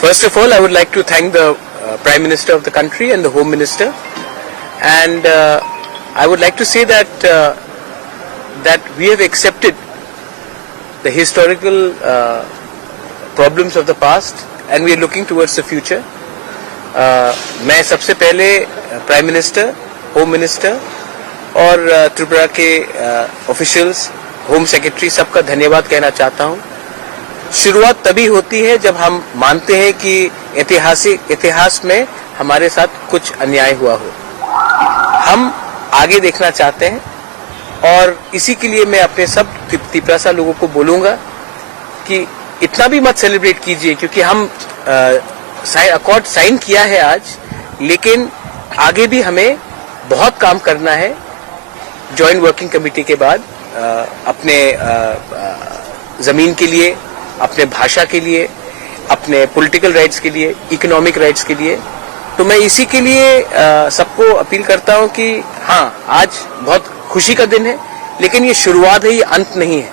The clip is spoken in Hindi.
First of all, I would like to thank the Prime Minister of the country and the Home Minister, and I would like to say that that we have accepted the historical problems of the past and we are looking towards the future. मैं सबसे पहले प्राइम मिनिस्टर, होम मिनिस्टर और त्रिपुरा के ऑफिशियल्स, होम सेक्रेटरी सबका धन्यवाद कहना चाहता हूं। शुरुआत तभी होती है जब हम मानते हैं कि इतिहास में हमारे साथ कुछ अन्याय हुआ हो। हम आगे देखना चाहते हैं और इसी के लिए मैं अपने सब त्रिपुरा लोगों को बोलूंगा कि इतना भी मत सेलिब्रेट कीजिए, क्योंकि हम अकॉर्ड साइन किया है आज, लेकिन आगे भी हमें बहुत काम करना है। जॉइंट वर्किंग कमेटी के बाद अपने जमीन के लिए, अपने भाषा के लिए, अपने पॉलिटिकल राइट्स के लिए, इकोनॉमिक राइट्स के लिए। तो मैं इसी के लिए सबको अपील करता हूं कि हाँ, आज बहुत खुशी का दिन है, लेकिन ये शुरुआत है, ये अंत नहीं है।